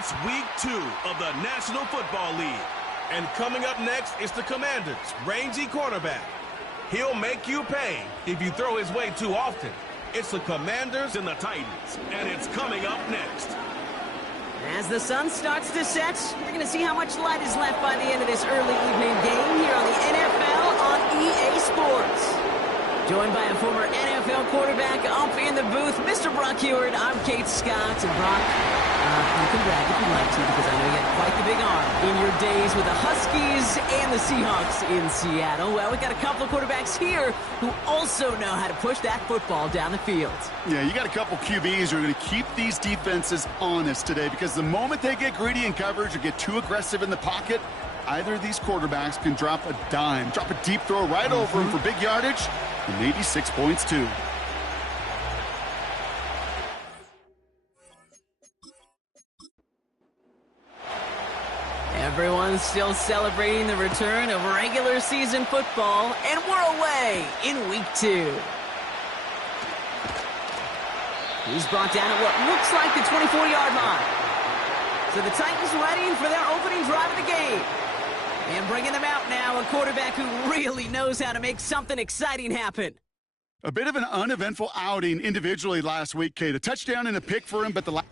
It's week 2 of the National Football League. And coming up next is the Commanders' rangy cornerback. He'll make you pay if you throw his way too often. It's the Commanders and the Titans, and it's coming up next. As the sun starts to set, we're going to see how much light is left by the end of this early evening game here on the NFL on EA Sports. Joined by a former NFL quarterback up in the booth, Mr. Brock Heward. I'm Kate Scott, and Brock, you can brag if you'd like to, because I know you had quite the big arm in your days with the Huskies and the Seahawks in Seattle. Well, we got a couple of quarterbacks here who also know how to push that football down the field. Yeah, you got a couple QBs who are going to keep these defenses honest today, because the moment they get greedy in coverage or get too aggressive in the pocket, either of these quarterbacks can drop a dime, drop a deep throw right over him for big yardage, and maybe 6 points too. Everyone's still celebrating the return of regular season football, and we're away in week 2. He's brought down at what looks like the 24-yard line. So the Titans ready for their opening drive of the game. And bringing them out now, a quarterback who really knows how to make something exciting happen. A bit of an uneventful outing individually last week, Kate. A touchdown and a pick for him, but the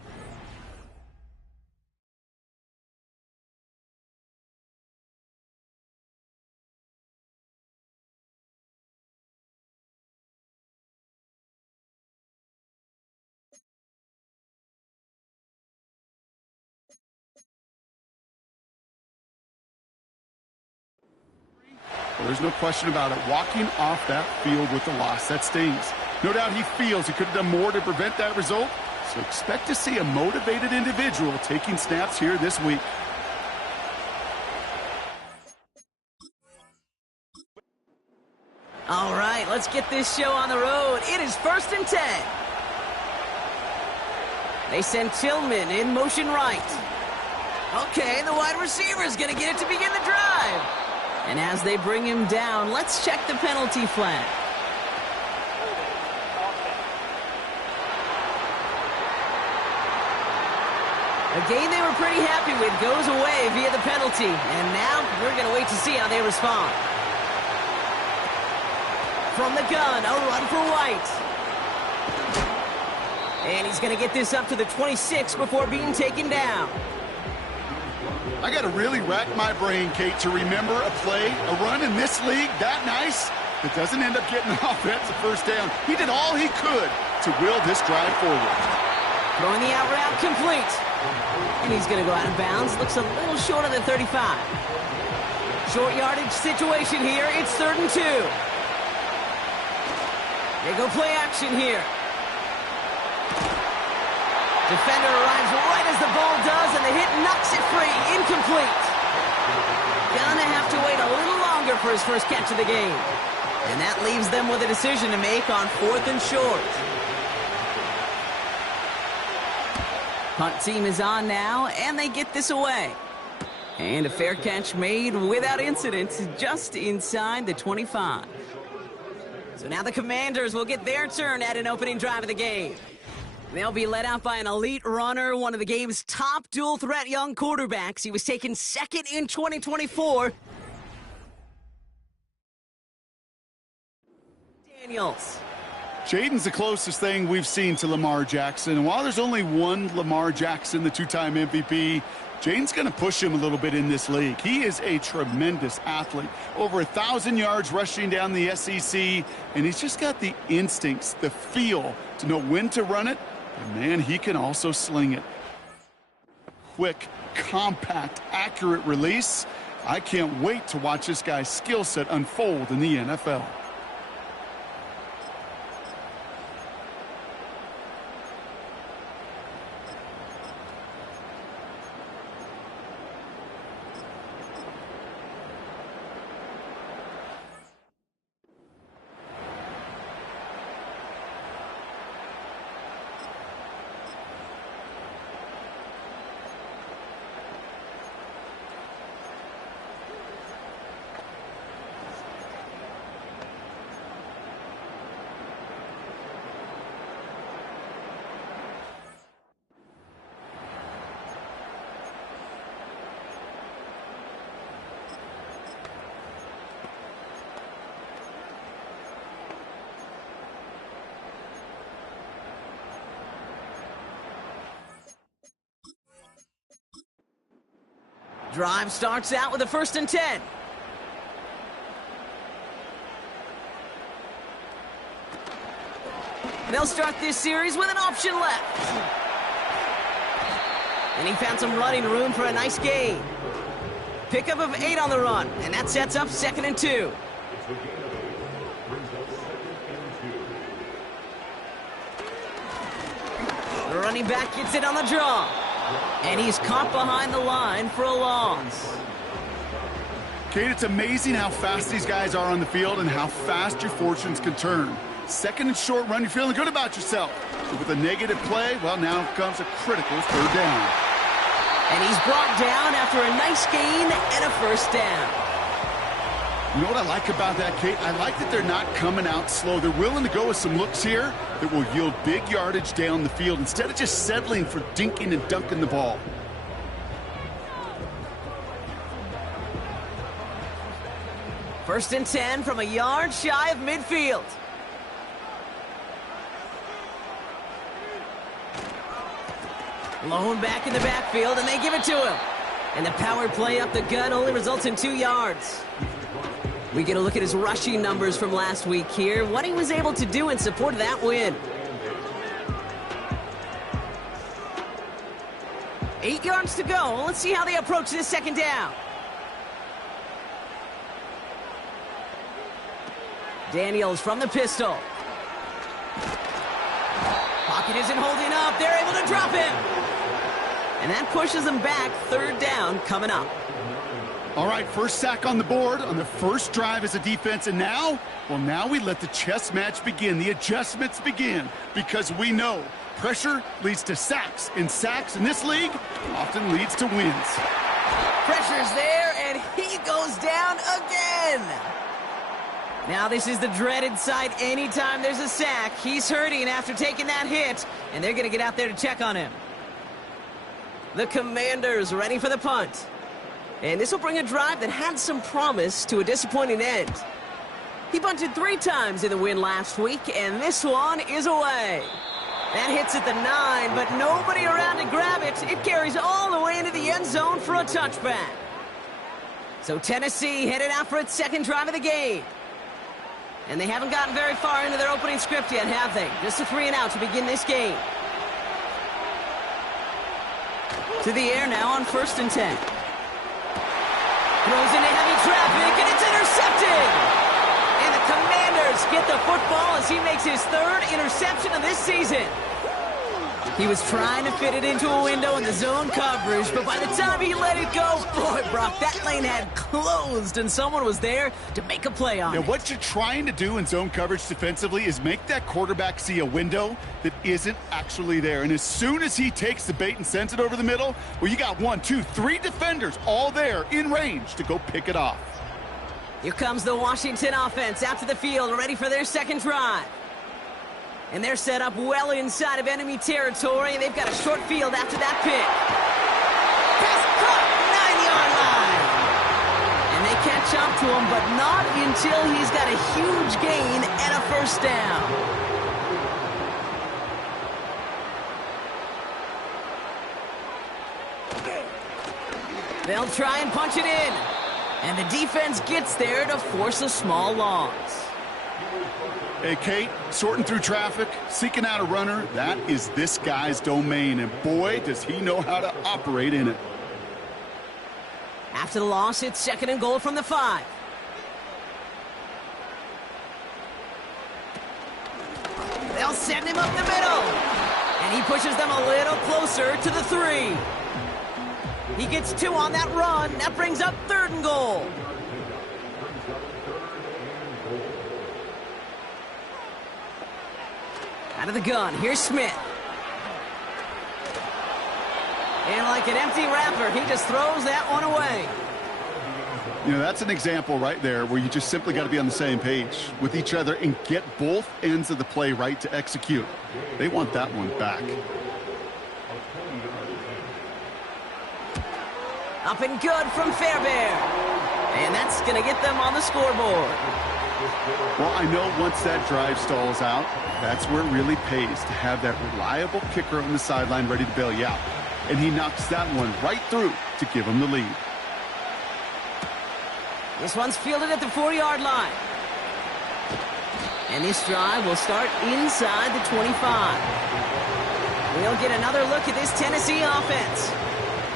Well, there's no question about it. Walking off that field with the loss, that stings. No doubt he feels he could have done more to prevent that result. So expect to see a motivated individual taking snaps here this week. All right, let's get this show on the road. It is 1st and 10. They send Tillman in motion right. Okay, the wide receiver is going to get it to begin the drive. And as they bring him down, let's check the penalty flag. A game they were pretty happy with goes away via the penalty. And now we're going to wait to see how they respond. From the gun, a run for White. And he's going to get this up to the 26 before being taken down. I got to really rack my brain, Kate, to remember a play, a run in this league that nice that doesn't end up getting an offensive first down. He did all he could to will this drive forward. Throwing the out route complete. And he's going to go out of bounds. Looks a little short of the 35. Short yardage situation here. It's 3rd and 2. They go play action here. Defender arrives right as the ball does, and the hit knocks it free. Incomplete. Gonna have to wait a little longer for his first catch of the game. And that leaves them with a decision to make on 4th and short. Punt team is on now, and they get this away. And a fair catch made without incident just inside the 25. So now the Commanders will get their turn at an opening drive of the game. They'll be led out by an elite runner, one of the game's top dual-threat young quarterbacks. He was taken 2nd in 2024. Daniels. Jaden's the closest thing we've seen to Lamar Jackson. And while there's only one Lamar Jackson, the 2-time MVP, Jaden's going to push him a little bit in this league. He is a tremendous athlete. Over 1,000 yards rushing down the SEC. And he's just got the instincts, the feel to know when to run it. And man, he can also sling it. Quick, compact, accurate release. I can't wait to watch this guy's skill set unfold in the NFL. Drive starts out with a 1st and 10. They'll start this series with an option left. And he found some running room for a nice gain. Pickup of 8 on the run, and that sets up 2nd and 2. The running back gets it on the draw. And he's caught behind the line for a loss. Kate, it's amazing how fast these guys are on the field and how fast your fortunes can turn. 2nd and short run, you're feeling good about yourself. But with a negative play, well, now comes a critical 3rd down. And he's brought down after a nice gain and a 1st down. You know what I like about that, Kate? I like that they're not coming out slow. They're willing to go with some looks here that will yield big yardage down the field instead of just settling for dinking and dunking the ball. First and 10 from a yard shy of midfield. Lone back in the backfield, and they give it to him. And the power play up the gut only results in 2 yards. We get a look at his rushing numbers from last week here, what he was able to do in support of that win. 8 yards to go. Let's see how they approach this 2nd down. Daniels from the pistol. Pocket isn't holding up. They're able to drop him. And that pushes them back. 3rd down coming up. All right, 1st sack on the board on the 1st drive as a defense. And now, well, now we let the chess match begin. The adjustments begin because we know pressure leads to sacks. And sacks in this league often leads to wins. Pressure's there, and he goes down again. Now this is the dreaded sight anytime there's a sack. He's hurting after taking that hit, and they're going to get out there to check on him. The Commanders ready for the punt. And this will bring a drive that had some promise to a disappointing end. He punted 3 times in the win last week, and this one is away. That hits at the 9, but nobody around to grab it. It carries all the way into the end zone for a touchback. So Tennessee headed out for its 2nd drive of the game. And they haven't gotten very far into their opening script yet, have they? Just a 3 and out to begin this game. To the air now on 1st and 10. Throws into heavy traffic, and it's intercepted! And the Commanders get the football as he makes his 3rd interception of this season. He was trying to fit it into a window in the zone coverage, but by the time he let it go, boy, Brock, that lane had closed, and someone was there to make a play on it. What you're trying to do in zone coverage defensively is make that quarterback see a window that isn't actually there. And as soon as he takes the bait and sends it over the middle, well, you got 1, 2, 3 defenders all there in range to go pick it off. Here comes the Washington offense out to the field, ready for their 2nd drive. And they're set up well inside of enemy territory, and they've got a short field after that pick. Pass caught, 9-yard line. And they catch up to him, but not until he's got a huge gain and a 1st down. They'll try and punch it in. And the defense gets there to force a small loss. Hey, Kate, sorting through traffic, seeking out a runner, that is this guy's domain. And boy, does he know how to operate in it. After the loss, it's 2nd and goal from the 5. They'll send him up the middle. And he pushes them a little closer to the 3. He gets 2 on that run. That brings up 3rd and goal. Out of the gun, here's Smith. And like an empty wrapper, he just throws that one away. You know, that's an example right there where you just simply got to be on the same page with each other and get both ends of the play right to execute. They want that one back. Up and good from Fairbairn. And that's going to get them on the scoreboard. Well, I know once that drive stalls out, that's where it really pays to have that reliable kicker on the sideline ready to bail you out. And he knocks that one right through to give him the lead. This one's fielded at the 4-yard line. And this drive will start inside the 25. We'll get another look at this Tennessee offense.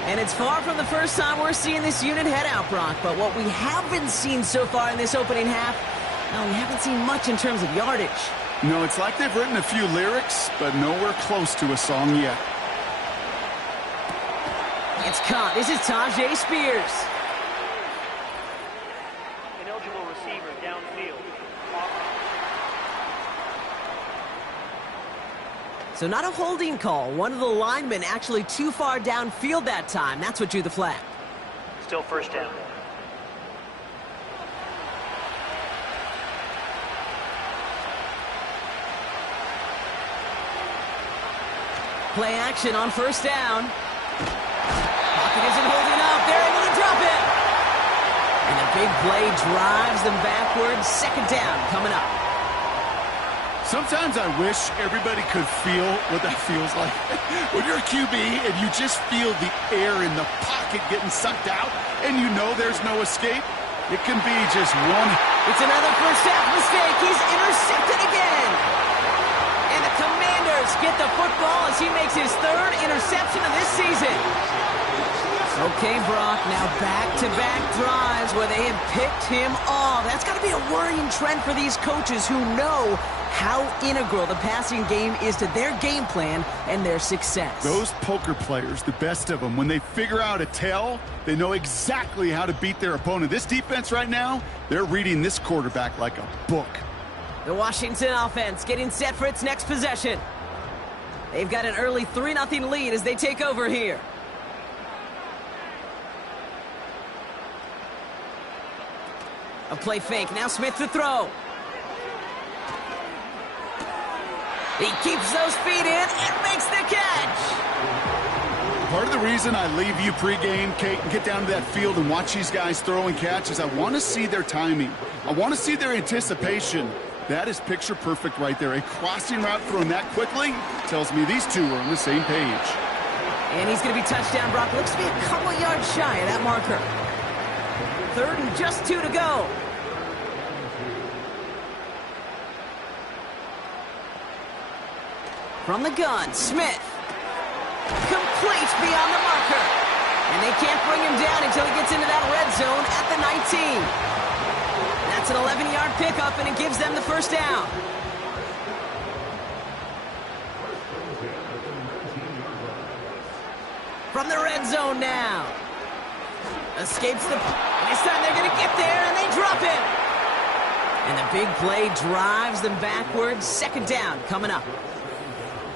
And it's far from the first time we're seeing this unit head out, Brock. But what we haven't seen so far in this opening half, well, we haven't seen much in terms of yardage. No, it's like they've written a few lyrics, but nowhere close to a song yet. It's caught. This is Tajay Spears. Ineligible receiver downfield. So not a holding call. One of the linemen actually too far downfield that time. That's what drew the flag. Still first down. Play action on first down. Pocket isn't holding up. They're able to drop it. And the big play drives them backwards. Second down coming up. Sometimes I wish everybody could feel what that feels like. When you're a QB and you just feel the air in the pocket getting sucked out and you know there's no escape, it can be just one. It's another first half mistake. He's intercepted again. And the Commanders get the football as he makes his third interception of this season. Okay, Brock, now back-to-back drives where they have picked him off. That's got to be a worrying trend for these coaches who know how integral the passing game is to their game plan and their success. Those poker players, the best of them, when they figure out a tell, they know exactly how to beat their opponent. This defense right now, they're reading this quarterback like a book. The Washington offense getting set for its next possession. They've got an early 3-0 lead as they take over here. A play fake. Now Smith to throw. He keeps those feet in and makes the catch. Part of the reason I leave you pregame, Kate, and get down to that field and watch these guys throw and catch is I want to see their timing. I want to see their anticipation. That is picture perfect right there. A crossing route thrown that quickly tells me these two are on the same page. And he's going to be touchdown, Brock. Looks to be a couple yards shy of that marker. Third and just 2 to go. From the gun, Smith. Complete beyond the marker. And they can't bring him down until he gets into that red zone at the 19. That's an 11-yard pickup, and it gives them the first down. From the red zone now. Escapes the... This time they're going to get there, and they drop it. And the big play drives them backwards. Second down coming up.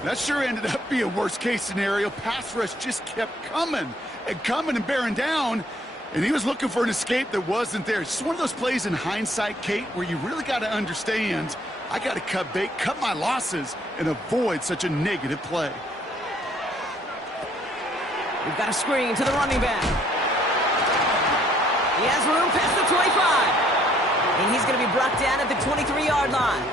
That sure ended up being a worst-case scenario. Pass rush just kept coming and bearing down, and he was looking for an escape that wasn't there. It's just one of those plays in hindsight, Kate, where you really got to understand, I got to cut bait, cut my losses, and avoid such a negative play. We've got a screen to the running back. He has room past the 25, and he's going to be brought down at the 23-yard line.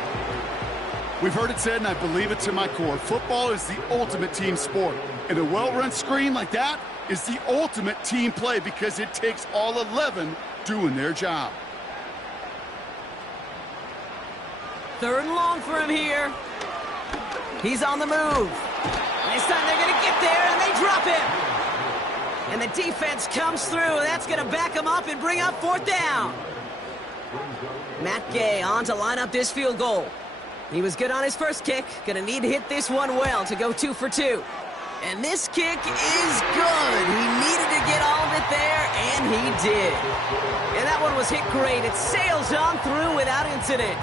We've heard it said, and I believe it to my core, football is the ultimate team sport. And a well-run screen like that is the ultimate team play because it takes all 11 doing their job. Third and long for him here. He's on the move. This time they're going to get there, and they drop him. And the defense comes through, and that's going to back him up and bring up fourth down. Matt Gay on to line up this field goal. He was good on his first kick. Going to need to hit this one well to go 2 for 2. And this kick is good. He needed to get all of it there, and he did. And that one was hit great. It sails on through without incident.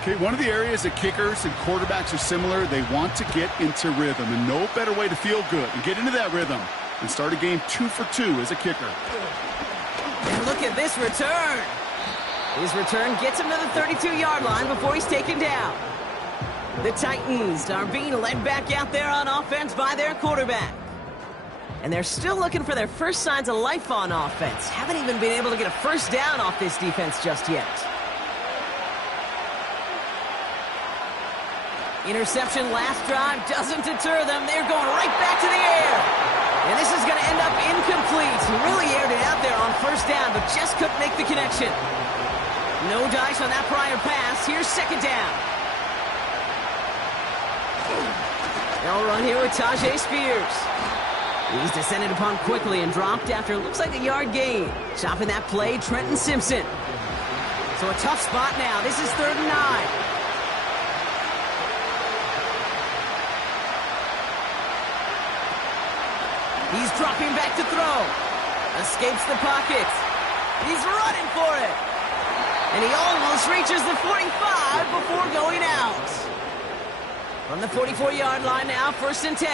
Okay, one of the areas that kickers and quarterbacks are similar, they want to get into rhythm. And no better way to feel good and get into that rhythm than start a game 2 for 2 as a kicker. And look at this return. His return gets him to the 32-yard line before he's taken down. The Titans are being led back out there on offense by their quarterback. And they're still looking for their first signs of life on offense. Haven't even been able to get a first down off this defense just yet. Interception last drive doesn't deter them. They're going right back to the air. And this is going to end up incomplete. He really aired it out there on first down, but just couldn't make the connection. No dice on that prior pass. Here's second down. They'll run here with Tajay Spears. He's descended upon quickly and dropped after it looks like a yard gain. Stopping that play, Trenton Simpson. So a tough spot now. This is 3rd and 9. He's dropping back to throw. Escapes the pocket. He's running for it. And he almost reaches the 45 before going out. From the 44-yard line now, 1st and 10.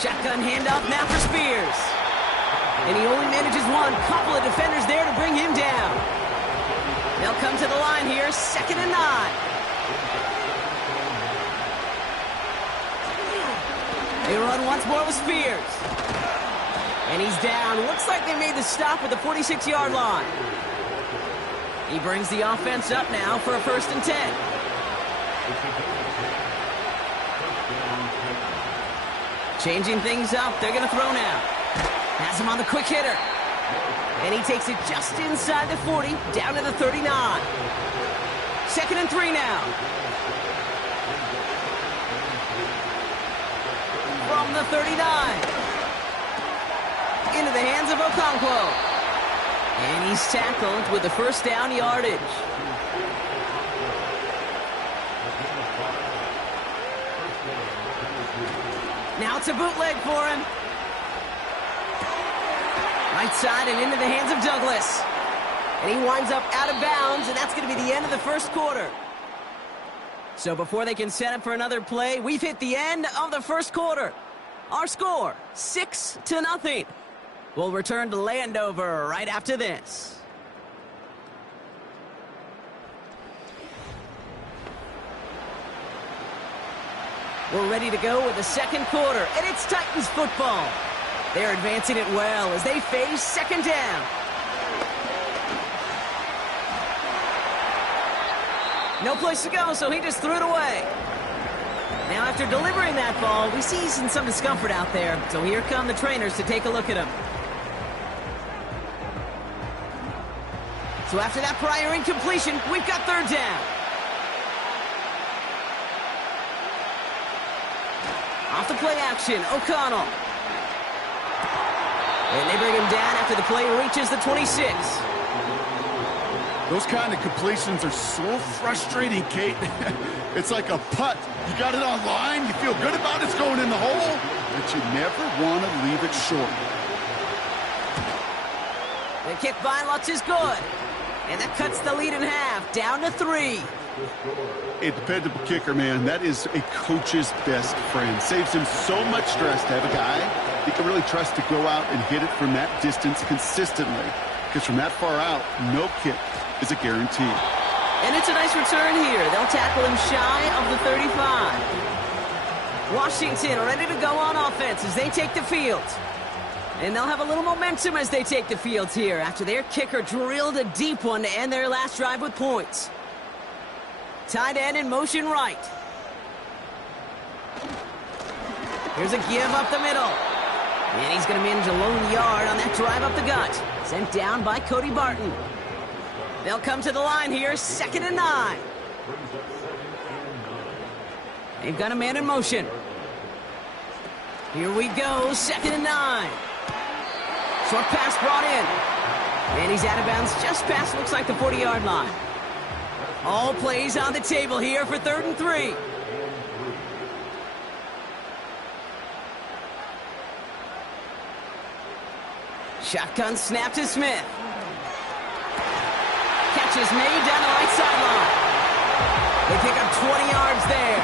Shotgun handoff now for Spears. And he only manages one. Couple of defenders there to bring him down. They'll come to the line here, 2nd and 9. They run once more with Spears. And he's down. Looks like they made the stop at the 46-yard line. He brings the offense up now for a 1st and 10. Changing things up. They're going to throw now. Has him on the quick hitter. And he takes it just inside the 40, down to the 39. 2nd and 3 now. From the 39. Into the hands of Okonkwo. And he's tackled with the 1st down yardage. Now it's a bootleg for him. Right side and into the hands of Douglas. And he winds up out of bounds, and that's going to be the end of the 1st quarter. So before they can set up for another play, we've hit the end of the 1st quarter. Our score, 6-0. We'll return to Landover right after this. We're ready to go with the 2nd quarter, and it's Titans football. They're advancing it well as they face 2nd down. No place to go, so he just threw it away. Now, after delivering that ball, we see some discomfort out there. So here come the trainers to take a look at him. So after that prior incompletion, we've got 3rd down. Off the play action, O'Connell. And they bring him down after the play reaches the 26. Those kind of completions are so frustrating, Kate. It's like a putt. You got it on line, you feel good about it's going in the hole, but you never want to leave it short. The kick by Lutz is good. And that cuts the lead in half, down to 3. A dependable kicker, man. That is a coach's best friend. Saves him so much stress to have a guy he can really trust to go out and hit it from that distance consistently. Because from that far out, no kick is a guarantee. And it's a nice return here. They'll tackle him shy of the 35. Washington ready to go on offense as they take the field. And they'll have a little momentum as they take the field here after their kicker drilled a deep one to end their last drive with points. Tight end in motion right. Here's a give up the middle. And he's going to manage a lone yard on that drive up the gut. Sent down by Cody Barton. They'll come to the line here, 2nd and 9. They've got a man in motion. Here we go, 2nd and 9. Short pass brought in. And he's out of bounds just past, looks like, the 40-yard line. All plays on the table here for 3rd and 3. Shotgun snap to Smith. Catch is made down the right sideline. They pick up 20 yards there.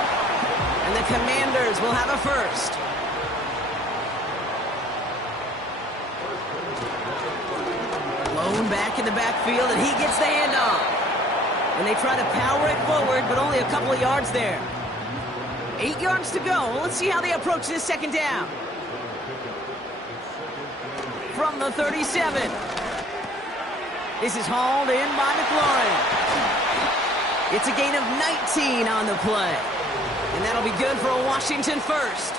And the Commanders will have a 1st. Lone back in the backfield, and he gets the handoff. And they try to power it forward, but only a couple of yards there. 8 yards to go. Well, let's see how they approach this 2nd down. From the 37. This is hauled in by McLaurin. It's a gain of 19 on the play. And that'll be good for a Washington first.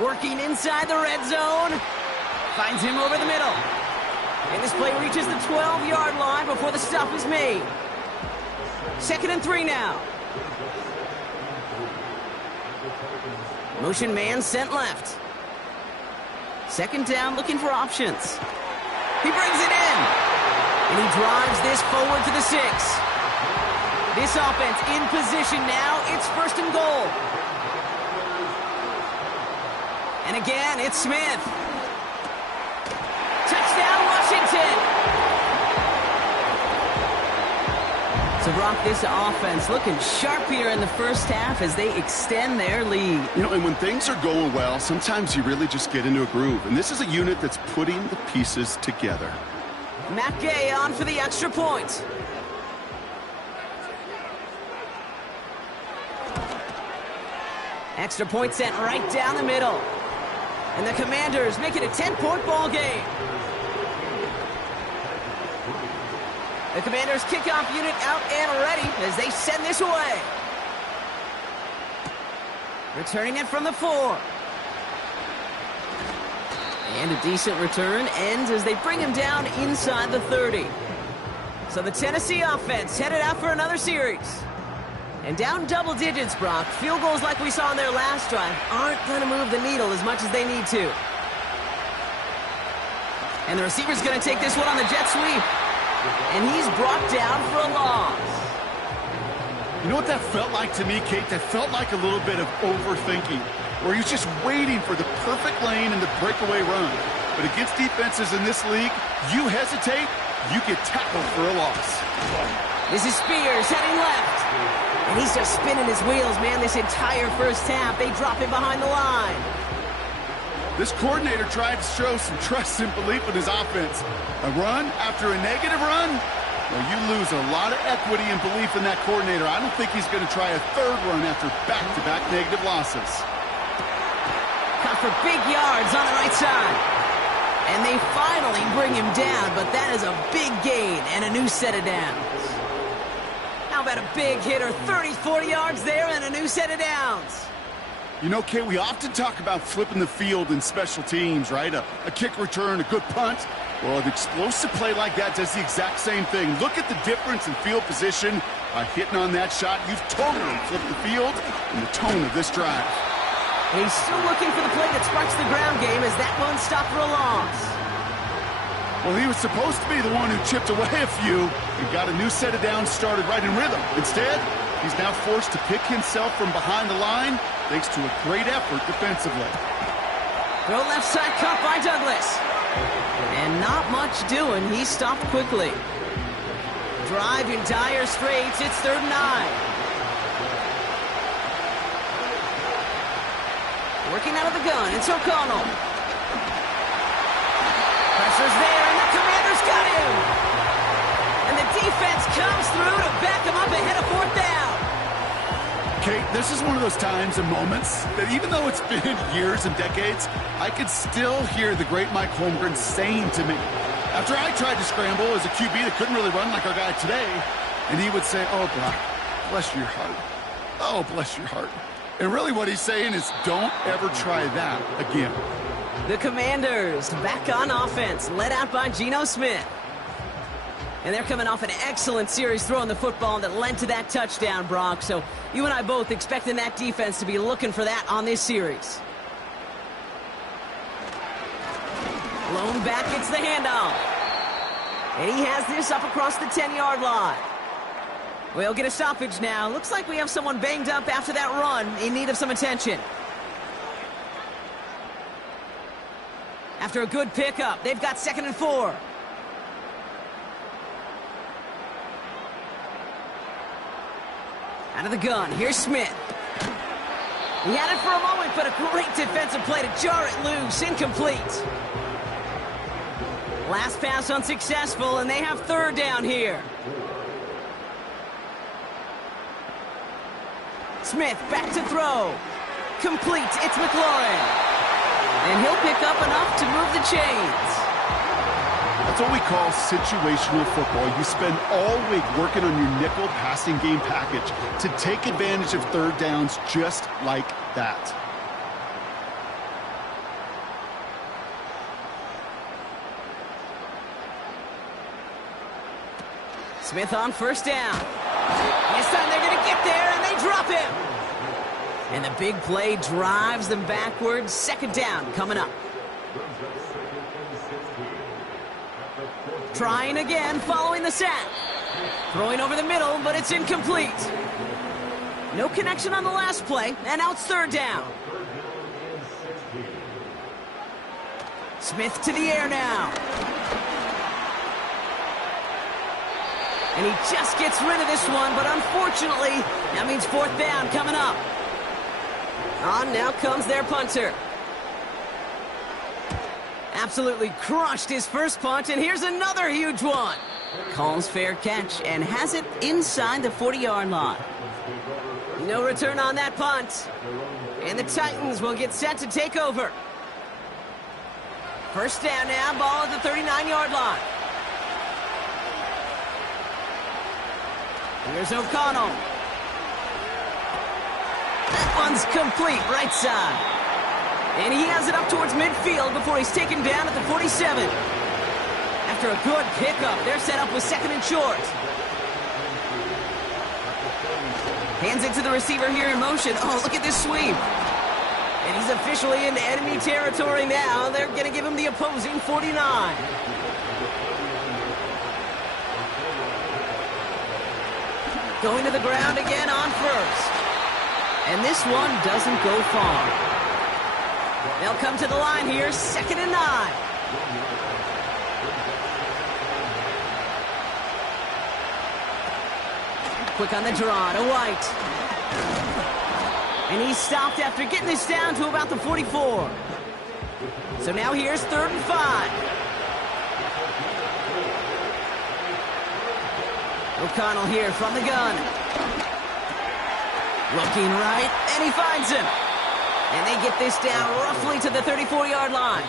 Working inside the red zone. Finds him over the middle. And this play reaches the 12-yard line before the stop is made. 2nd and 3 now. Motion man sent left. 2nd down, looking for options. He brings it in. And he drives this forward to the 6. This offense in position now. It's 1st and goal. And again, it's Smith. Touchdown, Washington! So, Brock, this offense looking sharp here in the first half as they extend their lead. You know, and when things are going well, sometimes you really just get into a groove. And this is a unit that's putting the pieces together. Matt Gay on for the extra point. Extra point sent right down the middle. And the Commanders make it a 10-point ball game. The Commanders kickoff unit out and ready as they send this away. Returning it from the 4. And a decent return ends as they bring him down inside the 30. So the Tennessee offense headed out for another series. And down double digits, Brock. Field goals like we saw in their last drive aren't going to move the needle as much as they need to. And the receiver's going to take this one on the jet sweep. And he's brought down for a loss. You know what that felt like to me, Kate? That felt like a little bit of overthinking, where he's just waiting for the perfect lane and the breakaway run. But against defenses in this league, you hesitate, you get tackled for a loss. This is Spears heading left. And he's just spinning his wheels, man, this entire first half. They drop him behind the line. This coordinator tried to show some trust and belief in his offense. A run after a negative run? Well, you lose a lot of equity and belief in that coordinator. I don't think he's going to try a third run after back-to-back negative losses. Caught for big yards on the right side. And they finally bring him down, but that is a big gain and a new set of downs. How about a big hitter, 30, 40 yards there and a new set of downs? You know, Kate, we often talk about flipping the field in special teams, right? A kick return, a good punt. Well, an explosive play like that does the exact same thing. Look at the difference in field position. By hitting on that shot, you've totally flipped the field and the tone of this drive. And he's still looking for the play that sparks the ground game as that one stopped for a loss. Well, he was supposed to be the one who chipped away a few and got a new set of downs started right in rhythm. Instead, he's now forced to pick himself from behind the line thanks to a great effort defensively. Throw left side caught by Douglas. And not much doing. He stopped quickly. Drive in dire straits. It's 3rd and 9. Working out of the gun. It's O'Connell. Pressure's there, and the Commanders got him. And the defense comes through to back him up ahead of 4th down. Kate, this is one of those times and moments that even though it's been years and decades, I could still hear the great Mike Holmgren saying to me, after I tried to scramble as a QB that couldn't really run like our guy today, and he would say, "Oh, Brock, bless your heart. Oh, bless your heart." And really what he's saying is, don't ever try that again. The Commanders back on offense, led out by Geno Smith. And they're coming off an excellent series throwing the football that led to that touchdown, Brock. So you and I both expecting that defense to be looking for that on this series. Blown back, it's the handoff. And he has this up across the 10-yard line. We'll get a stoppage now. Looks like we have someone banged up after that run in need of some attention. After a good pickup, they've got 2nd and 4. Out of the gun, here's Smith. He had it for a moment, but a great defensive play to jar it loose. Incomplete. Last pass unsuccessful, and they have 3rd down here. Smith back to throw. Complete, it's McLaurin. And he'll pick up enough to move the chains. I That's what we call situational football. You spend all week working on your nickel passing game package to take advantage of third downs just like that. Smith on first down. This time they're going to get there, and they drop him. And the big play drives them backwards. Second down coming up. Trying again, following the sack. Throwing over the middle, but it's incomplete. No connection on the last play, and now it's third down. Smith to the air now. And he just gets rid of this one, but unfortunately, that means fourth down coming up. On now comes their punter. Absolutely crushed his first punt, and here's another huge one. Calls fair catch and has it inside the 40-yard line. No return on that punt. And the Titans will get set to take over. First down now, ball at the 39-yard line. Here's O'Connell. That one's complete, right side. And he has it up towards midfield before he's taken down at the 47. After a good pickup, they're set up with second and short. Hands it to the receiver here in motion. Oh, look at this sweep. And he's officially into enemy territory now. They're going to give him the opposing 49. Going to the ground again on first. And this one doesn't go far. They'll come to the line here, 2nd and 9. Quick on the draw to White. And he's stopped after getting this down to about the 44. So now here's 3rd and 5. O'Connell here from the gun. Looking right, and he finds him. And they get this down roughly to the 34-yard line.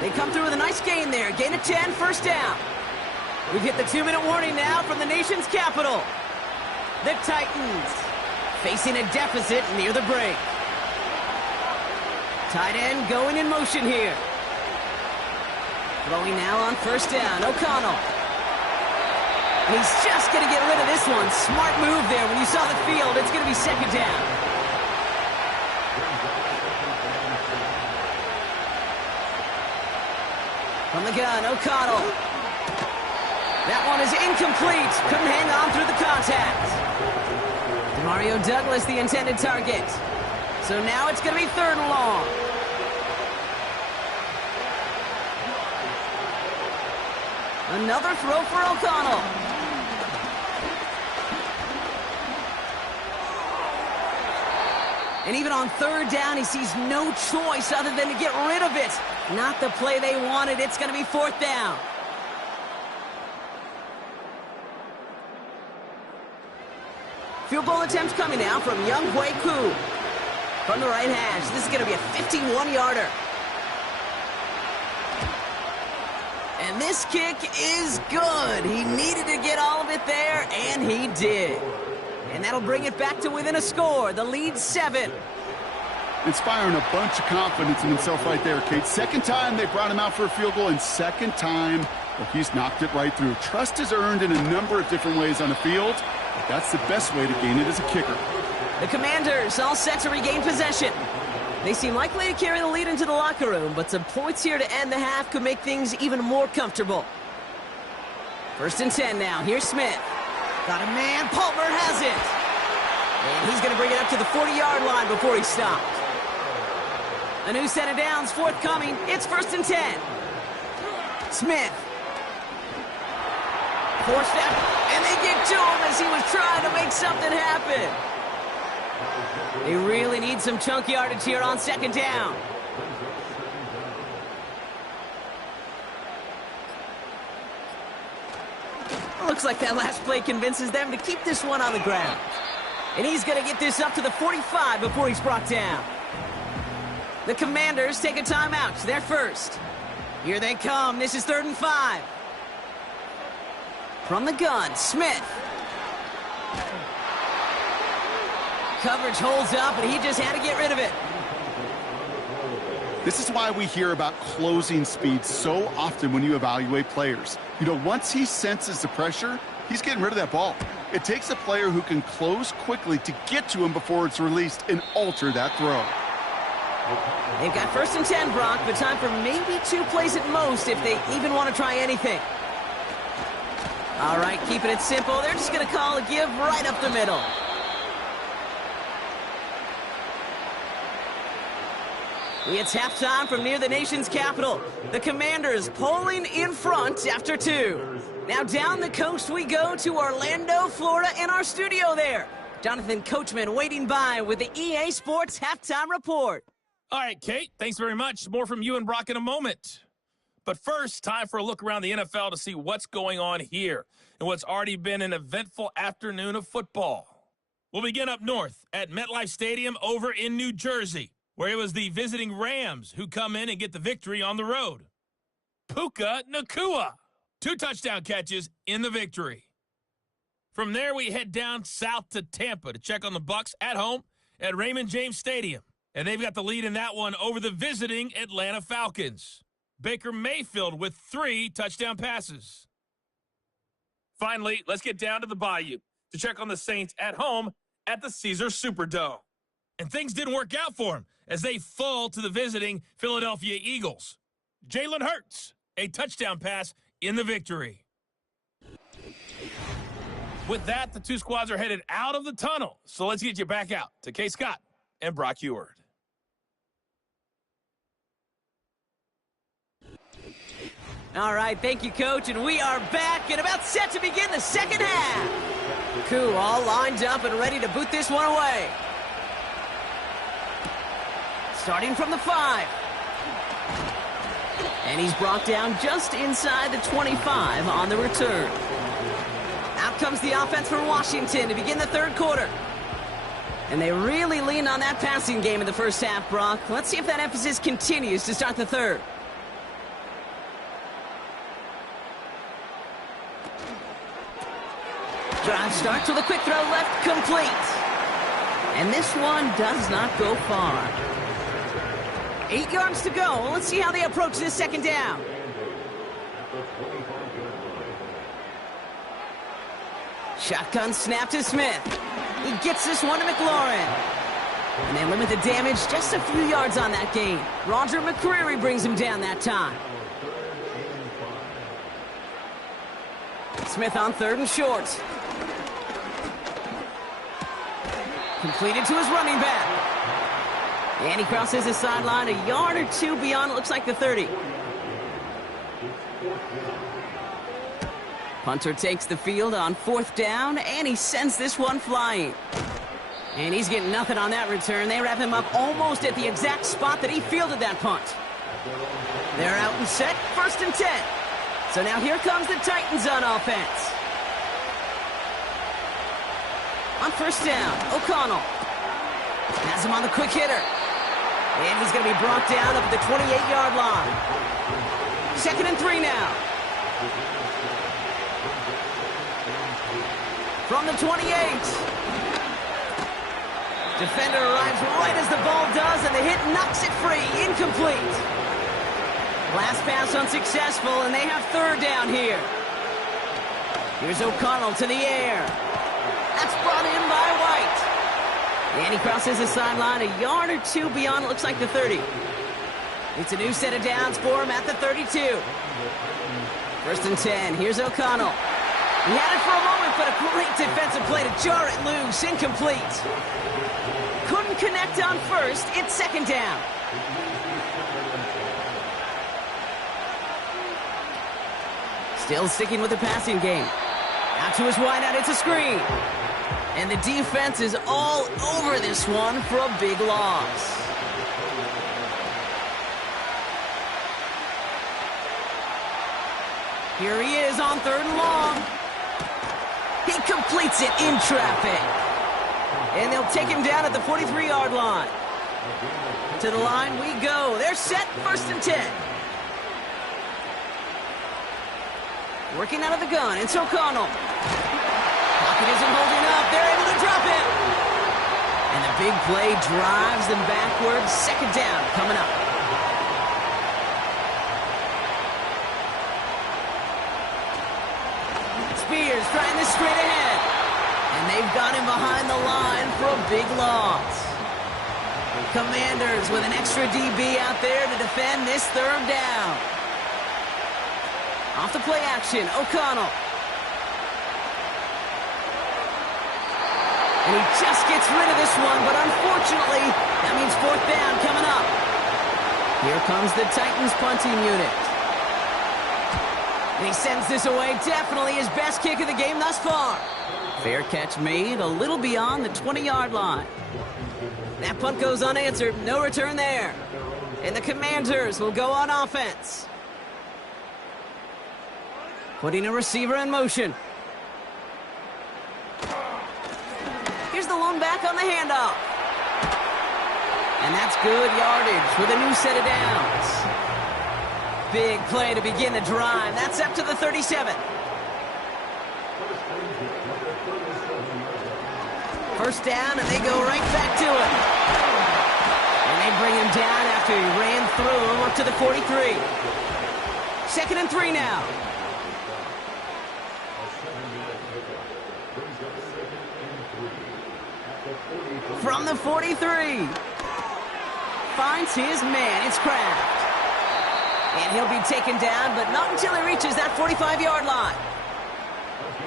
They come through with a nice gain there. Gain of 10, first down. We've hit the 2-minute warning now from the nation's capital. The Titans facing a deficit near the break. Tight end going in motion here. Throwing now on first down, O'Connell. He's just going to get rid of this one. Smart move there. When you saw the field, it's going to be second down. From the gun, O'Connell. That one is incomplete. Couldn't hang on through the contact. Demario Douglas, the intended target. So now it's going to be 3rd and long. Another throw for O'Connell. And even on 3rd down, he sees no choice other than to get rid of it. Not the play they wanted. It's going to be 4th down. Field goal attempt coming now from Young Hui Koo. From the right hash, this is going to be a 51-yarder. And this kick is good. He needed to get all of it there, and he did. And that'll bring it back to within a score. The lead 7. Inspiring a bunch of confidence in himself right there, Kate. Second time they brought him out for a field goal, and second time, well, he's knocked it right through. Trust is earned in a number of different ways on the field, but that's the best way to gain it as a kicker. The Commanders all set to regain possession. They seem likely to carry the lead into the locker room, but some points here to end the half could make things even more comfortable. 1st and 10 now. Here's Smith. Got a man. Palmer has it. And he's going to bring it up to the 40-yard line before he stopped. A new set of downs forthcoming. It's 1st and 10. Smith. Forced out. And they get to him as he was trying to make something happen. They really need some chunk yardage here on 2nd down. Looks like that last play convinces them to keep this one on the ground. And he's going to get this up to the 45 before he's brought down. The Commanders take a timeout. They're first. Here they come. This is 3rd and 5. From the gun, Smith. Coverage holds up, and he just had to get rid of it. This is why we hear about closing speed so often when you evaluate players. You know, once he senses the pressure, he's getting rid of that ball. It takes a player who can close quickly to get to him before it's released and alter that throw. They've got 1st and 10, Brock, but time for maybe 2 plays at most if they even want to try anything. All right, keeping it simple. They're just going to call a give right up the middle. It's halftime from near the nation's capital. The Commanders pulling in front after 2. Now down the coast we go to Orlando, Florida, in our studio there. Jonathan Coachman waiting by with the EA Sports Halftime Report. All right, Kate, thanks very much. More from you and Brock in a moment. But first, time for a look around the NFL to see what's going on here and what's already been an eventful afternoon of football. We'll begin up north at MetLife Stadium over in New Jersey, where it was the visiting Rams who come in and get the victory on the road. Puka Nacua, 2 touchdown catches in the victory. From there, we head down south to Tampa to check on the Bucs at home at Raymond James Stadium. And they've got the lead in that one over the visiting Atlanta Falcons. Baker Mayfield with 3 touchdown passes. Finally, let's get down to the Bayou to check on the Saints at home at the Caesars Superdome. And things didn't work out for them as they fall to the visiting Philadelphia Eagles. Jalen Hurts, a touchdown pass in the victory. With that, the 2 squads are headed out of the tunnel. So let's get you back out to Kay Scott and Brock Heward. All right, thank you, Coach, and we are back and about set to begin the second half. Koo all lined up and ready to boot this one away. Starting from the 5. And he's brought down just inside the 25 on the return. Out comes the offense for Washington to begin the 3rd quarter. And they really leaned on that passing game in the first half, Brock. Let's see if that emphasis continues to start the 3rd. Drive starts with a quick throw left, complete. And this one does not go far. 8 yards to go. Let's see how they approach this second down. Shotgun snap to Smith. He gets this one to McLaurin. And they limit the damage just a few yards on that gain. Roger McCreary brings him down that time. Smith on 3rd and short. Completed to his running back. And he crosses the sideline a yard or 2 beyond, it looks like the 30. Punter takes the field on 4th down, and he sends this one flying. And he's getting nothing on that return. They wrap him up almost at the exact spot that he fielded that punt. They're out and set, 1st and 10. So now here comes the Titans on offense. On 1st down, O'Connell has him on the quick hitter. And he's going to be brought down up at the 28-yard line. 2nd and 3 now. From the 28. Defender arrives right as the ball does, and the hit knocks it free. Incomplete. Last pass unsuccessful, and they have 3rd down here. Here's O'Connell to the air. That's brought in by White. And he crosses the sideline a yard or 2 beyond, it looks like the 30. It's a new set of downs for him at the 32. 1st and 10. Here's O'Connell. He had it for a moment, but a great defensive play to jar it loose. Incomplete. Couldn't connect on 1st. It's 2nd down. Still sticking with the passing game. Out to his wideout. It's a screen. And the defense is all over this one for a big loss. Here he is on 3rd and long. He completes it in traffic. And they'll take him down at the 43-yard line. To the line we go. They're set, 1st and 10. Working out of the gun, it's O'Connell. Pocket isn't holding up. They're able to drop it. And the big play drives them backwards. Second down coming up. Spears trying this straight ahead. And they've got him behind the line for a big loss. Commanders with an extra DB out there to defend this third down. Off the play action, O'Connell. And he just gets rid of this one, but unfortunately, that means fourth down coming up. Here comes the Titans punting unit. And he sends this away, definitely his best kick of the game thus far. Fair catch made, a little beyond the 20-yard line. That punt goes unanswered, no return there. And the Commanders will go on offense. Putting a receiver in motion. Here's the lone back on the handoff. And that's good yardage with a new set of downs. Big play to begin the drive. That's up to the 37. First down, and they go right back to it. And they bring him down after he ran through him up to the 43. 2nd and 3 now. From the 43. Finds his man. It's Kraft. And he'll be taken down, but not until he reaches that 45-yard line.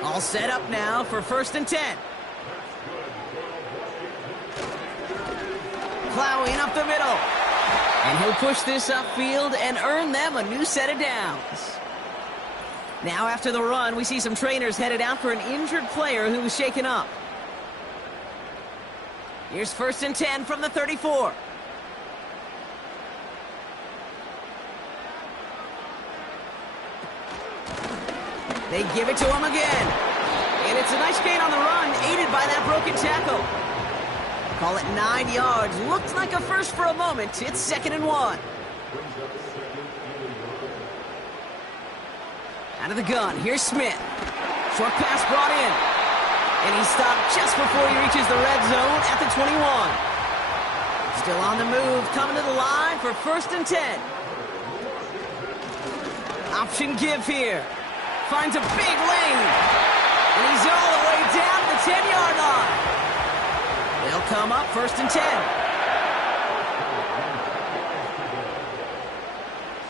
All set up now for 1st and 10. Plowing up the middle. And he'll push this upfield and earn them a new set of downs. Now after the run, we see some trainers headed out for an injured player who was shaken up. Here's 1st and 10 from the 34. They give it to him again. And it's a nice gain on the run, aided by that broken tackle. Call it 9 yards. Looked like a first for a moment. It's 2nd and 1. Out of the gun, here's Smith. Short pass brought in. And he stopped just before he reaches the red zone at the 21. Still on the move, coming to the line for 1st and 10. Option give here. Finds a big lane. And he's all the way down the 10-yard line. They'll come up 1st and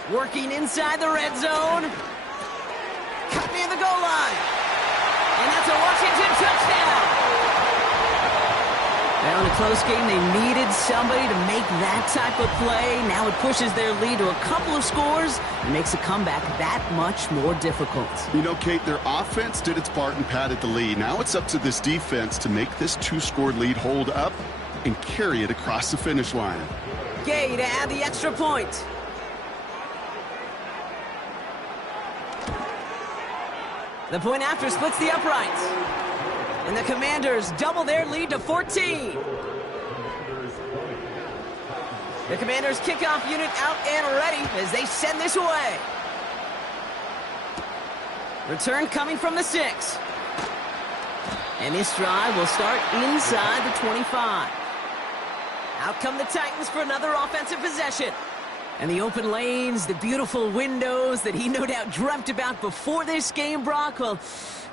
10. Working inside the red zone. Cut near the goal line. And that's a Washington touchdown. Now in a close game, they needed somebody to make that type of play. Now it pushes their lead to a couple of scores and makes a comeback that much more difficult. You know, Kate, their offense did its part and padded the lead. Now it's up to this defense to make this 2-score lead hold up and carry it across the finish line. Gay to add the extra point. The point after splits the uprights. And the Commanders double their lead to 14. The Commanders kickoff unit out and ready as they send this away. Return coming from the 6. And this drive will start inside the 25. Out come the Titans for another offensive possession. And the open lanes, the beautiful windows that he no doubt dreamt about before this game, Brock, well,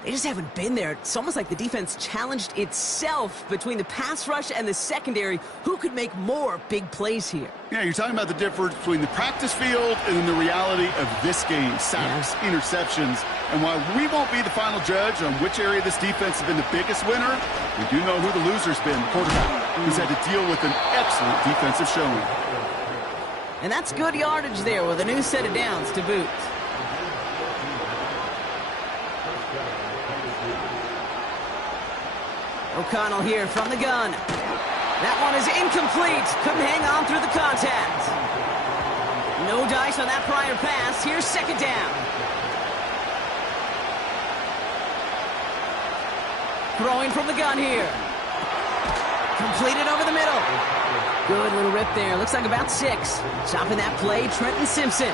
they just haven't been there. It's almost like the defense challenged itself between the pass rush and the secondary. Who could make more big plays here? Yeah, you're talking about the difference between the practice field and then the reality of this game. Sacks, interceptions. And while we won't be the final judge on which area this defense has been the biggest winner, we do know who the loser's been, the quarterback, who's had to deal with an excellent defensive showing. And that's good yardage there with a new set of downs to boot. O'Connell here from the gun. That one is incomplete. Couldn't hang on through the contact. No dice on that prior pass. Here's 2nd down. Throwing from the gun here. Completed over the middle. Good little rip there. Looks like about 6. Stopping that play, Trenton Simpson.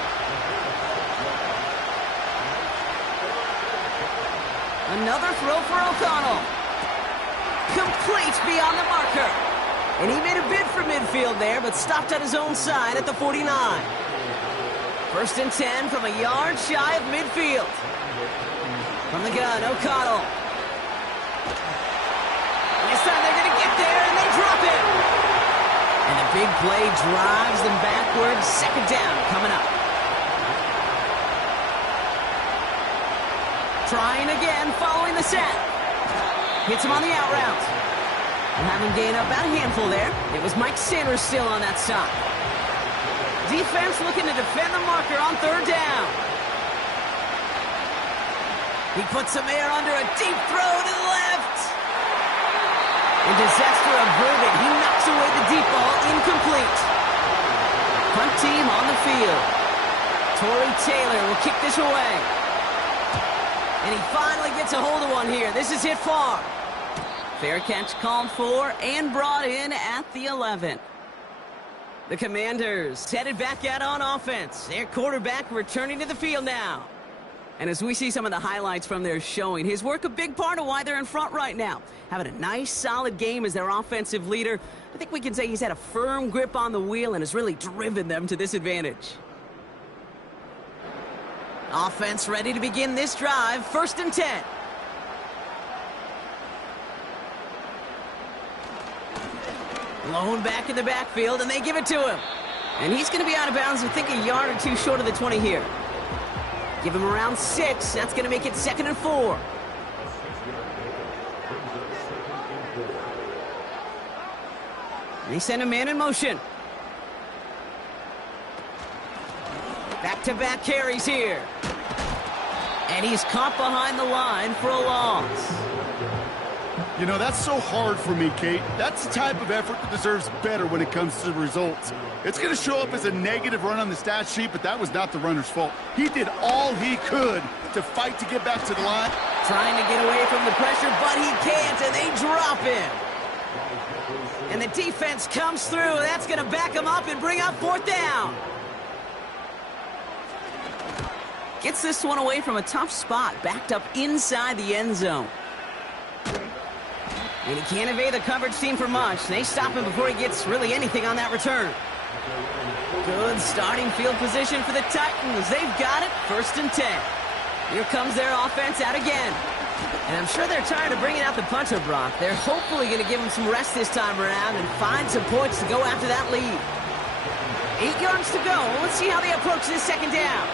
Another throw for O'Connell. Complete beyond the marker. And he made a bid for midfield there, but stopped on his own side at the 49. First and 10 from a yard shy of midfield. From the gun, O'Connell. And this time they're going to get there, and they drop it. And the big play drives them backwards. Second down coming up. Trying again, following the set. Hits him on the out route. And have him gain up about a handful there. It was Mike Sanders still on that stop. Defense looking to defend the marker on third down. He puts some air under a deep throw to the left. And disaster averted. He knocks away the deep ball, incomplete. Punt team on the field. Torrey Taylor will kick this away. And he finally gets a hold of one here. This is hit far. Fair catch called for and brought in at the 11. The Commanders headed back out on offense. Their quarterback returning to the field now. And as we see some of the highlights from their showing, his work a big part of why they're in front right now. Having a nice, solid game as their offensive leader. I think we can say he's had a firm grip on the wheel and has really driven them to this advantage. Offense ready to begin this drive. First and 10. Blown back in the backfield, and they give it to him. And he's going to be out of bounds, I think, a yard or two short of the 20 here. Give him around 6. That's going to make it 2nd and 4. They send a man in motion. Back-to-back carries here. And he's caught behind the line for a loss. You know, that's so hard for me, Kate. That's the type of effort that deserves better when it comes to the results. It's going to show up as a negative run on the stat sheet, but that was not the runner's fault. He did all he could to fight to get back to the line. Trying to get away from the pressure, but he can't, and they drop him. And the defense comes through. That's going to back him up and bring up 4th down. Gets this one away from a tough spot, backed up inside the end zone. And he can't evade the coverage team for much. They stop him before he gets really anything on that return. Good starting field position for the Titans. They've got it. First and 10. Here comes their offense out again. And I'm sure they're tired of bringing out the punter, Brock. They're hopefully going to give him some rest this time around and find some points to go after that lead. 8 yards to go. Let's see how they approach this second down.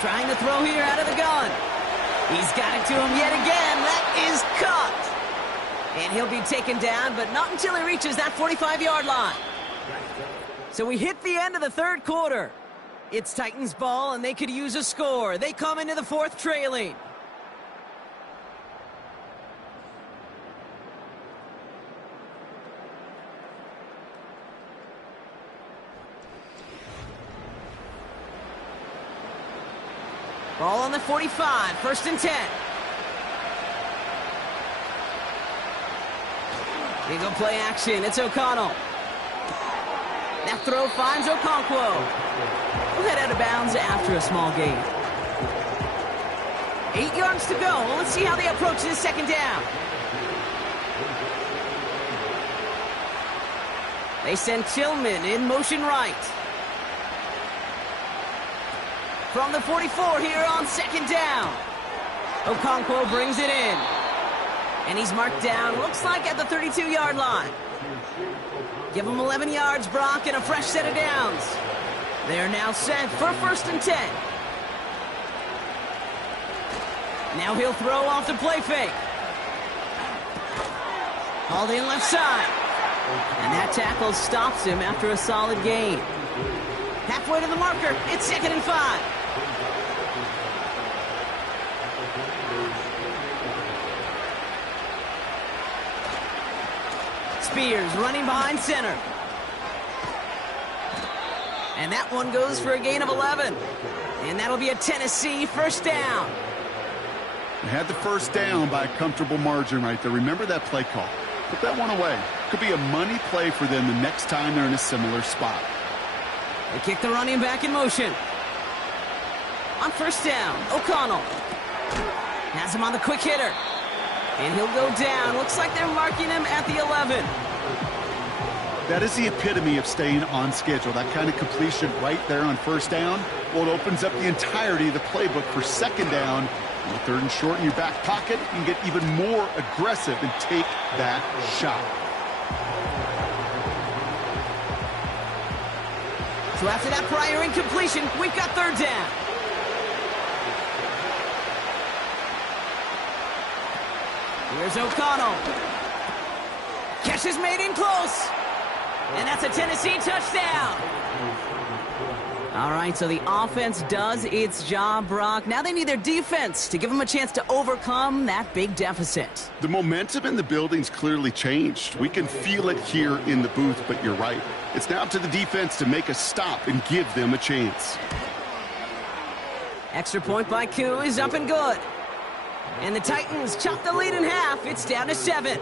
Trying to throw here out of the gun. He's got it to him yet again. That is caught. And he'll be taken down, but not until he reaches that 45-yard line. So we hit the end of the third quarter. It's Titans ball, and they could use a score. They come into the fourth trailing. Ball on the 45, first and 10. Big play action, it's O'Connell. That throw finds Okonkwo. We'll head out of bounds after a small gain. 8 yards to go. Let's see how they approach this second down. They send Tillman in motion right. From the 44 here on second down. Okonkwo brings it in. And he's marked down, looks like at the 32-yard line. Give him 11 yards, Brock, and a fresh set of downs. They're now set for first and 10. Now he'll throw off the play fake. Hauled in left side. And that tackle stops him after a solid gain. Halfway to the marker, it's 2nd and 5. Spears running behind center. And that one goes for a gain of 11. And that'll be a Tennessee first down. They had the first down by a comfortable margin right there. Remember that play call. Put that one away. Could be a money play for them the next time they're in a similar spot. They kick the running back in motion. On first down, O'Connell has him on the quick hitter. And he'll go down. Looks like they're marking him at the 11. That is the epitome of staying on schedule. That kind of completion right there on first down. Well, it opens up the entirety of the playbook for second down. On third and short in your back pocket, you can get even more aggressive and take that shot. So after that prior incompletion, we've got third down. Here's O'Connell. Catch is made in close. And that's a Tennessee touchdown. All right, so the offense does its job, Brock. Now they need their defense to give them a chance to overcome that big deficit. The momentum in the building's clearly changed. We can feel it here in the booth, but you're right. It's now up to the defense to make a stop and give them a chance. Extra point by Koo is up and good. And the Titans chop the lead in half. It's down to 7.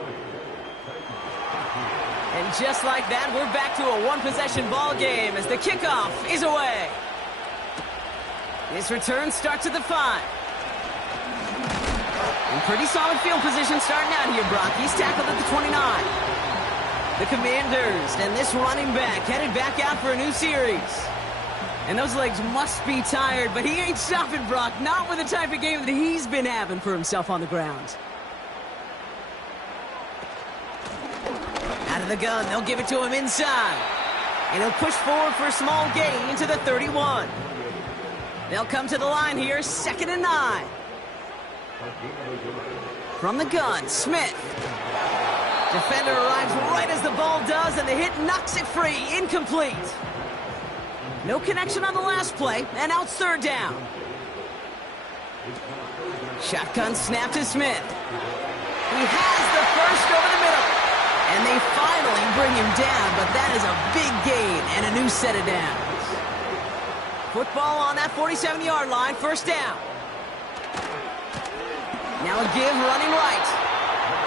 And just like that, we're back to a one-possession ball game as the kickoff is away. This return starts at the 5. And pretty solid field position starting out here, Brock. He's tackled at the 29. The Commanders and this running back headed back out for a new series. And those legs must be tired, but he ain't stopping, Brock. Not with the type of game that he's been having for himself on the ground. Out of the gun, they'll give it to him inside. And he'll push forward for a small gain to the 31. They'll come to the line here, 2nd and 9. From the gun, Smith. Defender arrives right as the ball does, and the hit knocks it free, incomplete. No connection on the last play, and now it's third down. Shotgun snap to Smith. He has the first over the middle. And they finally bring him down, but that is a big gain and a new set of downs. Football on that 47-yard line, first down. Now a give running right.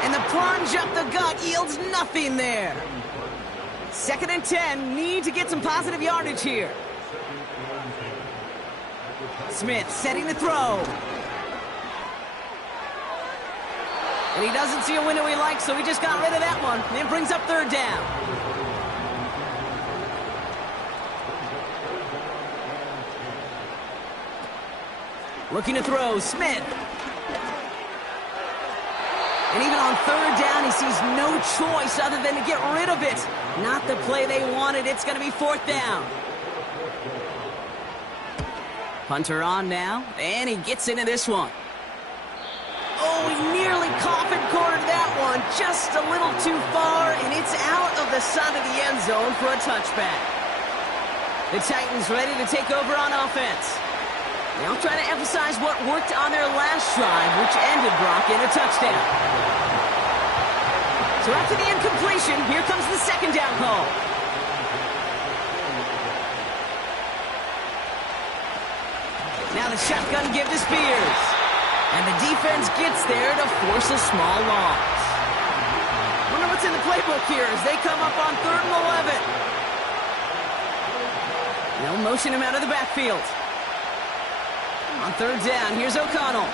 And the plunge up the gut yields nothing there. 2nd and 10, need to get some positive yardage here. Smith setting the throw. And he doesn't see a window he likes, so he just got rid of that one. And brings up third down. Looking to throw, Smith. And even on third down, he sees no choice other than to get rid of it. Not the play they wanted. It's going to be fourth down. Punter on now, and he gets into this one. Oh, he nearly coffin cornered that one. Just a little too far, and it's out of the side of the end zone for a touchback. The Titans ready to take over on offense. They'll try to emphasize what worked on their last drive, which ended, Brock, in a touchdown. So after the incompletion, here comes the second down call. Now the shotgun give to Spears. And the defense gets there to force a small loss. Wonder what's in the playbook here as they come up on 3rd and 11. They'll motion him out of the backfield. On third down, here's O'Connell.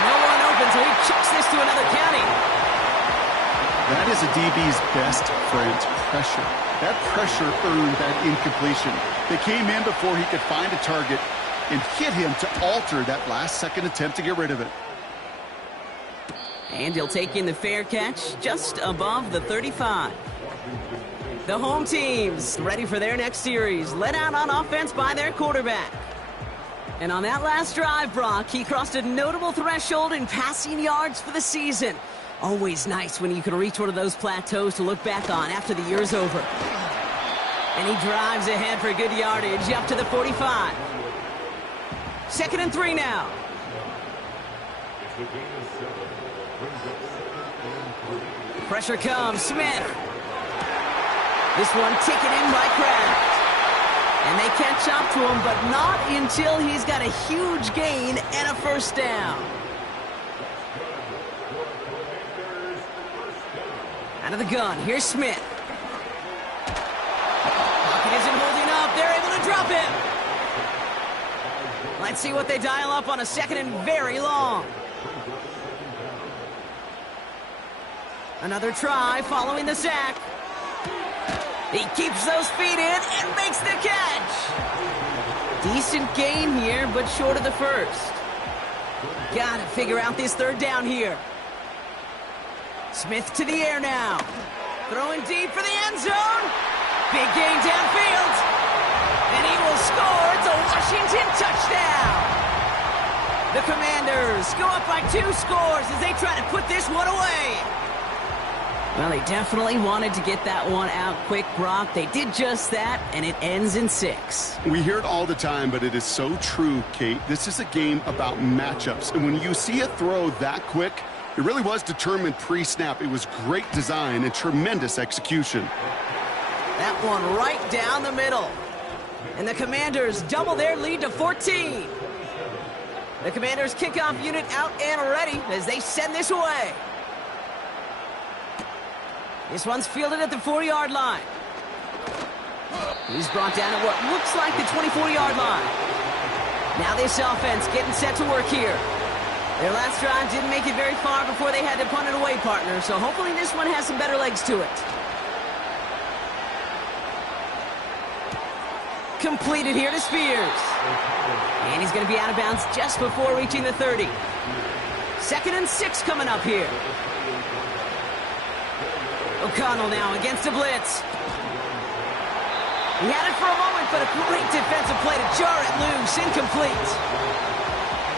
No one open, so he chucks this to another county. That is a DB's best friend, pressure. That pressure earned that incompletion. They came in before he could find a target and hit him to alter that last-second attempt to get rid of it. And he'll take in the fair catch just above the 35. The home team's ready for their next series, led out on offense by their quarterback. And on that last drive, Brock, he crossed a notable threshold in passing yards for the season. Always nice when you can reach one of those plateaus to look back on after the year's over. And he drives ahead for good yardage up to the 45. 2nd and 3 now. Pressure comes, Smith. This one taken in by Kraft. And they catch up to him, but not until he's got a huge gain and a first down. Out of the gun, here's Smith. Pocket isn't holding up. They're able to drop him. Let's see what they dial up on a second and very long. Another try following the sack. He keeps those feet in and makes the catch. Decent gain here, but short of the first. Gotta figure out this third down here. Smith to the air now. Throwing deep for the end zone. Big gain downfield. And he will score. It's a Washington touchdown. The Commanders go up by 2 scores as they try to put this one away. Well, they definitely wanted to get that one out quick, Brock. They did just that, and it ends in 6. We hear it all the time, but it is so true, Kate. This is a game about matchups. And when you see a throw that quick, it really was determined pre-snap. It was great design and tremendous execution. That one right down the middle. And the Commanders double their lead to 14. The Commanders kickoff unit out and ready as they send this away. This one's fielded at the 4-yard line. He's brought down at what looks like the 24-yard line. Now this offense getting set to work here. Their last drive didn't make it very far before they had to punt it away, partner, so hopefully this one has some better legs to it. Completed here to Spears. And he's going to be out of bounds just before reaching the 30. 2nd and 6 coming up here. O'Connell now against a blitz. He had it for a moment, but a great defensive play to jar it loose. Incomplete.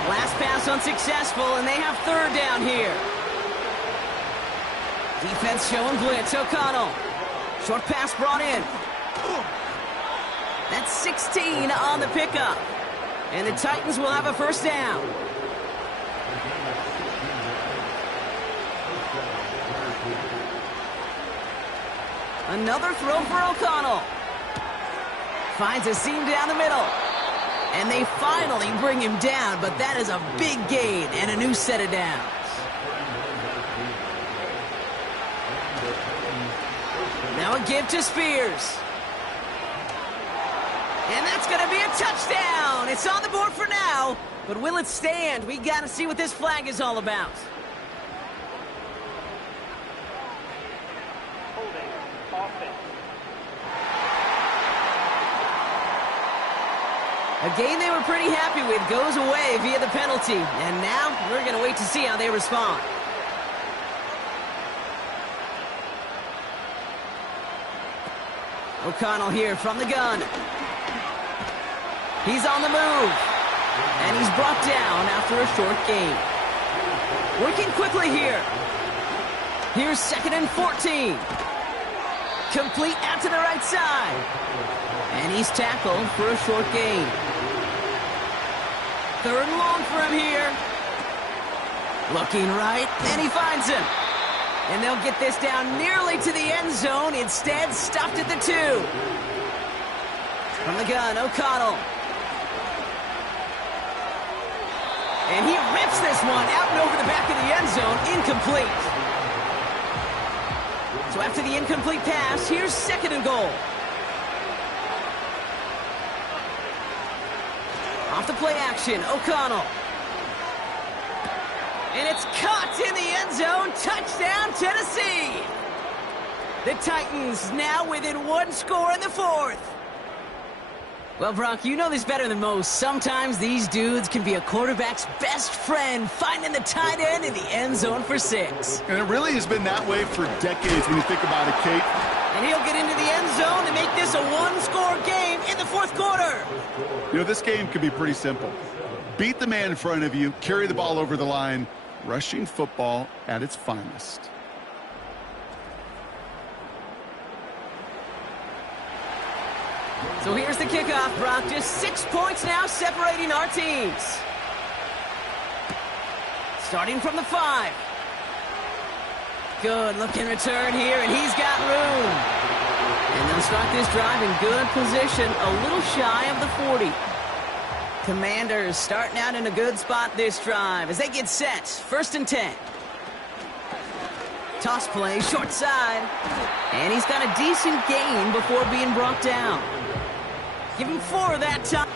Last pass unsuccessful, and they have 3rd down here. Defense showing blitz. O'Connell. Short pass brought in. That's 16 on the pickup. And the Titans will have a 1st down. Another throw for O'Connell. Finds a seam down the middle. And they finally bring him down, but that is a big gain and a new set of downs. Now a give to Spears. And that's going to be a touchdown. It's on the board for now, but will it stand? We got to see what this flag is all about. A game they were pretty happy with goes away via the penalty. And now we're going to wait to see how they respond. O'Connell here from the gun. He's on the move. And he's brought down after a short gain. Working quickly here. Here's 2nd and 14. Complete out to the right side. And he's tackled for a short gain. 3rd and long for him here. Looking right, and he finds him. And they'll get this down nearly to the end zone. Instead, stopped at the 2. From the gun, O'Connell. And he rips this one out and over the back of the end zone. Incomplete. So after the incomplete pass, here's 2nd and goal. Off the play action, O'Connell. And it's caught in the end zone. Touchdown, Tennessee. The Titans now within 1 score in the 4th. Well, Brock, you know this better than most. Sometimes these dudes can be a quarterback's best friend, finding the tight end in the end zone for 6. And it really has been that way for decades when you think about it, Kate. And he'll get into the end zone to make this a 1-score game in the 4th quarter. You know, this game can be pretty simple. Beat the man in front of you, carry the ball over the line, rushing football at its finest. So here's the kickoff, Brock. Just 6 points now separating our teams. Starting from the 5. Good looking return here, and he's got room. And they'll start this drive in good position, a little shy of the 40. Commanders starting out in a good spot this drive as they get set. 1st and 10. Toss play, short side. And he's got a decent gain before being brought down. Give him 4 that time.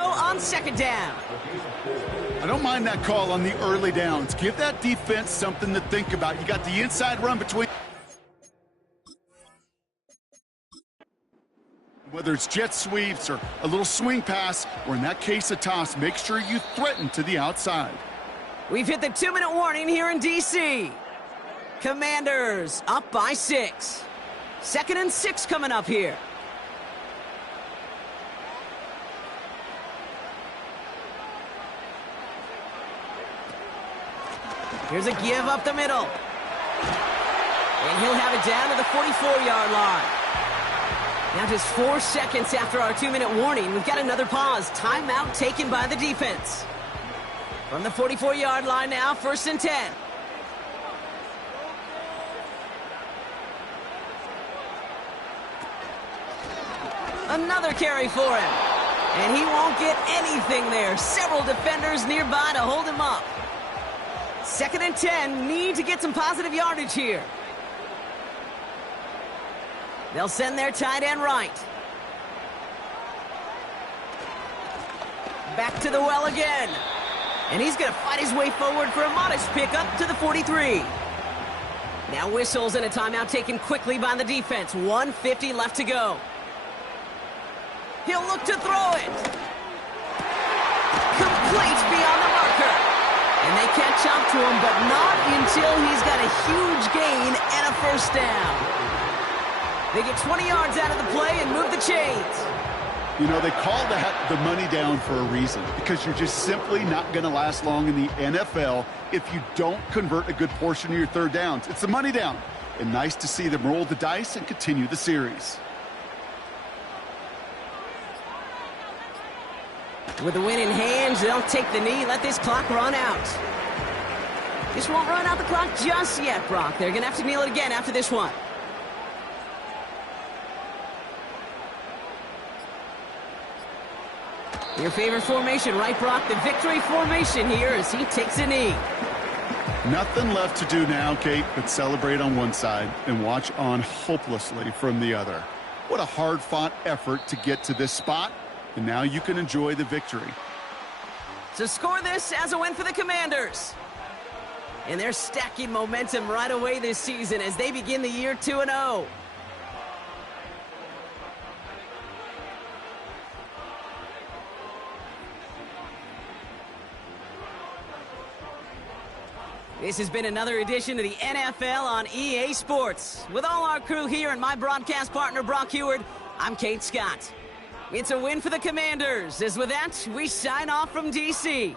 On second down. I don't mind that call on the early downs. Give that defense something to think about. You got the inside run between. Whether it's jet sweeps or a little swing pass, or in that case a toss, make sure you threaten to the outside. We've hit the 2-minute warning here in D.C. Commanders up by 6. 2nd and 6 coming up here. Here's a give up the middle. And he'll have it down to the 44-yard line. Now just 4 seconds after our 2-minute warning, we've got another pause. Timeout taken by the defense. From the 44-yard line now, 1st and 10. Another carry for him. And he won't get anything there. Several defenders nearby to hold him up. 2nd and 10, need to get some positive yardage here. They'll send their tight end right. Back to the well again. And he's going to fight his way forward for a modest pickup to the 43. Now whistles and a timeout taken quickly by the defense. 1:50 left to go. He'll look to throw it. Complete beyond the marker. And they catch up to him, but not until he's got a huge gain and a 1st down. They get 20 yards out of the play and move the chains. You know, they call that the money down for a reason, because you're just simply not going to last long in the NFL if you don't convert a good portion of your 3rd downs. It's the money down. And nice to see them roll the dice and continue the series. With the win in hands, they'll take the knee, let this clock run out. This won't run out the clock just yet, Brock. They're going to have to kneel it again after this one. Your favorite formation, right, Brock? The victory formation here as he takes a knee. Nothing left to do now, Kate, but celebrate on one side and watch on hopelessly from the other. What a hard-fought effort to get to this spot, and now you can enjoy the victory. So score this as a win for the Commanders. And they're stacking momentum right away this season as they begin the year 2-0. This has been another edition of the NFL on EA Sports. With all our crew here and my broadcast partner, Brock Heward, I'm Kate Scott. It's a win for the Commanders, as with that, we sign off from D.C.